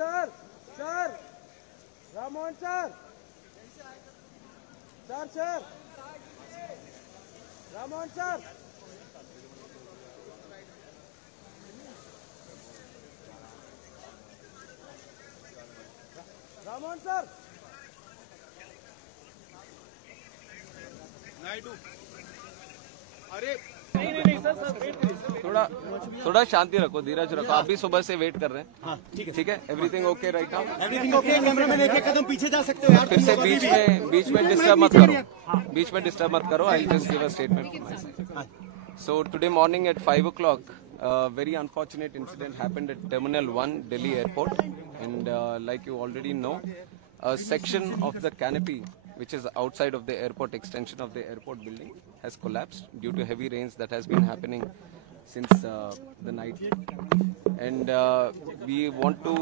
sir, sir, Ramon sir, sir, Ramon sir. Ramon sir. Naidu अरे थोड़ा शांति रखो, धीरज रखो। आप भी सुबह से वेट कर रहे हैं। ठीक है, everything okay right now? Everything okay. Cameraman एक कदम पीछे जा सकते हो यार। फिर से बीच में डिस्टर्ब मत करो। बीच में डिस्टर्ब मत करो। I just give a statement. So today morning at 5 o'clock, a very unfortunate incident happened at Terminal 1, Delhi Airport. And like you already know, a section of the canopy, which is outside of the airport, extension of the airport building, has collapsed due to heavy rains that has been happening since the night. And we want to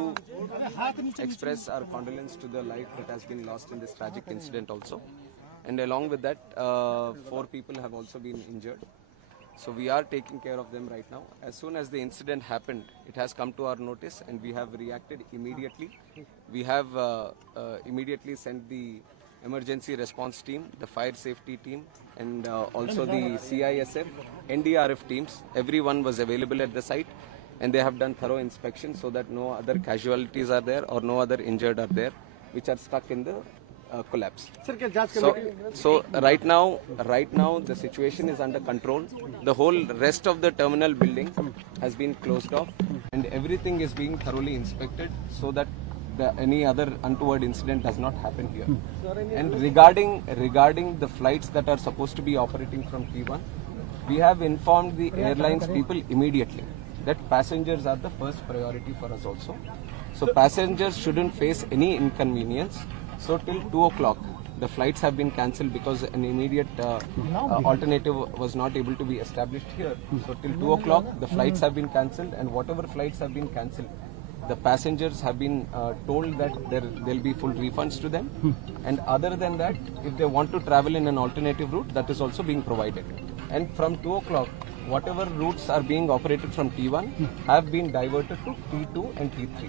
express our condolence to the life that has been lost in this tragic incident also. And along with that, 4 people have also been injured. So we are taking care of them right now. As soon as the incident happened, it has come to our notice and we have reacted immediately. We have immediately sent the emergency response team, the fire safety team, and also the CISF, NDRF teams. Everyone was available at the site and they have done thorough inspection so that no other casualties are there or no other injured are there which are stuck in the collapse. So right now the situation is under control. The whole rest of the terminal building has been closed off and everything is being thoroughly inspected so that any other untoward incident does not happen here. And regarding the flights that are supposed to be operating from T1, we have informed the airlines people immediately that passengers are the first priority for us also. So passengers shouldn't face any inconvenience. So till 2 o'clock, the flights have been cancelled because an immediate alternative was not able to be established here. So till 2 o'clock, the flights have been cancelled, and whatever flights have been cancelled, the passengers have been told that there will be full refunds to them. And other than that, if they want to travel in an alternative route, that is also being provided. And from 2 o'clock, whatever routes are being operated from T1 have been diverted to T2 and T3.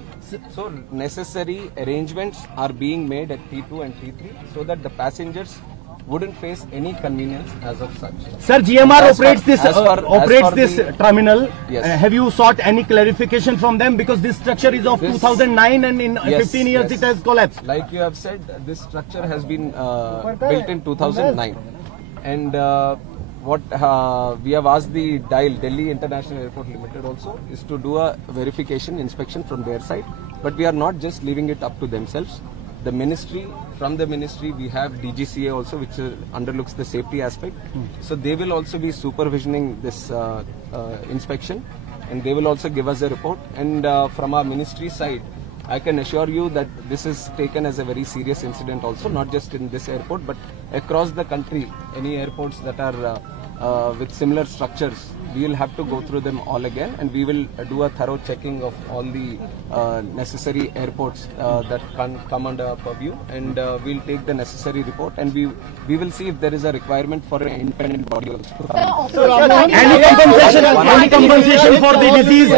So necessary arrangements are being made at T2 and T3 so that the passengers wouldn't face any convenience as of such. Sir, GMR operates this terminal. Yes. Have you sought any clarification from them because this structure is of 2009 and in 15 years it has collapsed? Like you have said, this structure has been built in 2009 and what we have asked the DIAL, Delhi International Airport Limited also, is to do a verification inspection from their side. But we are not just leaving it up to themselves. The ministry, from the ministry we have DGCA also, which underlooks the safety aspect. So they will also be supervisioning this inspection and they will also give us a report. And from our ministry side, I can assure you that this is taken as a very serious incident also, not just in this airport, but across the country, any airports that are with similar structures, we will have to go through them all again and we will do a thorough checking of all the necessary airports that can come under our purview, and we will take the necessary report and we will see if there is a requirement for an independent body also. Any compensation for the disease?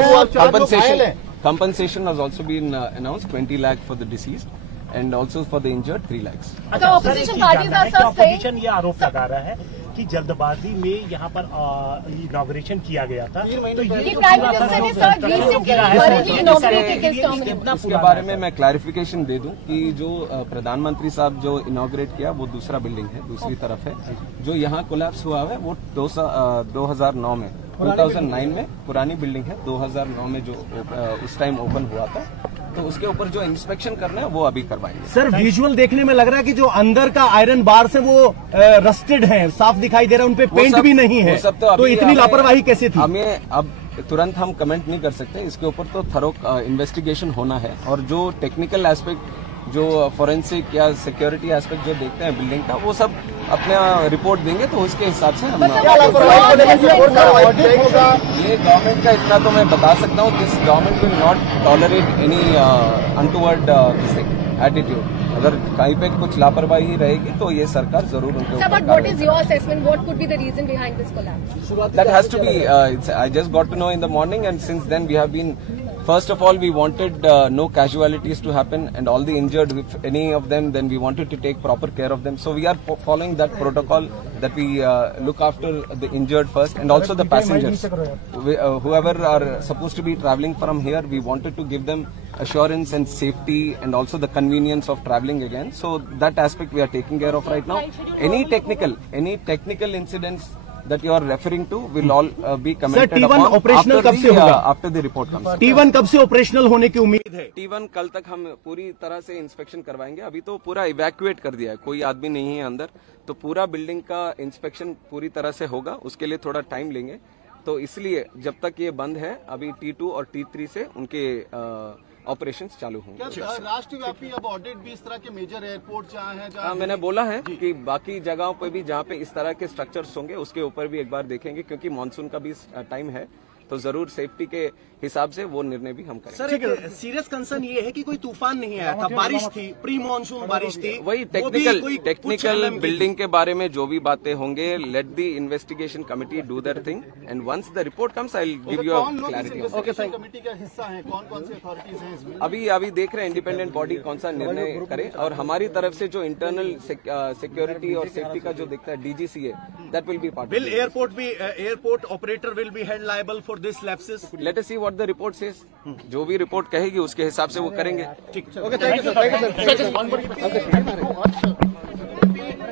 Compensation has also been announced, 20 lakh for the deceased and also for the injured 3 lakhs. So opposition parties are saying opposition ये आरोप लगा रहा है कि जल्दबाजी में यहाँ पर इनॉग्रेशन किया गया था। तो ये प्राइम मिनिस्टर ने सर रिसेंटली इनॉग्रेट किया। इसके बारे में मैं क्लैरिफिकेशन दे दूं कि जो प्रधानमंत्री साहब जो इनॉग्रेट किया वो दूसरा बिल्डिंग है, दूसरी तरफ है। जो यहाँ कोलैप्स हुआ है वो 2009 में 2009 में पुरानी बिल्डिंग है, 2009 में जो उस टाइम ओपन हुआ था, तो उसके ऊपर जो इंस्पेक्शन करना है वो अभी करवाएंगे। सर विजुअल देखने में लग रहा है कि जो अंदर का आयरन बार से वो रस्टेड है, साफ दिखाई दे रहा है, उनपे पेंट भी नहीं है, तो इतनी लापरवाही कैसे थी? हमें अब तुरंत हम कमेंट नहीं कर सकते, इसके ऊपर तो थरो इन्वेस्टिगेशन होना है और जो टेक्निकल एस्पेक्ट, जो फॉरेंसिक या सिक्योरिटी एस्पेक्ट जो देखते हैं बिल्डिंग का, वो सब अपना रिपोर्ट देंगे तो उसके हिसाब से हम ये गवर्नमेंट का इतना तो मैं बता सकता हूँ, this government will not tolerate any untoward attitude. अगर कहीं पे कुछ लापरवाही रहेगी तो ये सरकार जरूर उनके ऊपर। What is your assessment? What could be the reason behind this collapse? That has to be. I just got to know in the morning, and since then we have been First of all, we wanted no casualties to happen, and all the injured, if any of them, then we wanted to take proper care of them. So we are following that protocol, that we look after the injured first, and also the passengers. Whoever are supposed to be traveling from here, we wanted to give them assurance and safety, and also the convenience of traveling again. So that aspect we are taking care of right now. Any technical incidents that you are referring to will all be commented T1 upon operational कब से होगा? after the report comes. T1 कब से operational होने की उम्मीद है? T1 कल तक हम पूरी तरह से इंस्पेक्शन करवाएंगे। अभी तो पूरा इवैक्यूएट कर दिया है, कोई आदमी नहीं है अंदर, तो पूरा बिल्डिंग का इंस्पेक्शन पूरी तरह से होगा। उसके लिए थोड़ा टाइम लेंगे, तो इसलिए जब तक ये बंद है, अभी T2 और T3 से उनके ऑपरेशंस चालू होंगे। राष्ट्रव्यापी अब ऑडिट भी इस तरह के मेजर एयरपोर्ट जहाँ हैं, जहाँ मैंने बोला है कि बाकी जगहों पे भी जहाँ पे इस तरह के स्ट्रक्चर्स होंगे, उसके ऊपर भी एक बार देखेंगे, क्योंकि मानसून का भी टाइम है, तो जरूर सेफ्टी के हिसाब से वो निर्णय भी हम करेंगे। सर, एक सीरियस कंसर्न ये है कि कोई तूफान नहीं आया था, बारिश थी, प्री मानसून बारिश थी। वही टेक्निकल बिल्डिंग के बारे में जो भी बातें होंगे, let the investigation committee do that thing, and once the report comes I will give you a clarity. Okay, committee का हिस्सा है, कौन सी अथॉरिटीज हैं इसमें? अभी देख रहे हैं इंडिपेंडेंट बॉडी कौन सा निर्णय करे, और हमारी तरफ से जो इंटरनल सिक्योरिटी और सेफ्टी का जो देखता है DGC है, that will be part. Will airport operator will be held liable for this lapses? Let us see what the report says. जो भी रिपोर्ट कहेगी उसके हिसाब से वो करेंगे। ठीक, ओके, थैंक यू सर।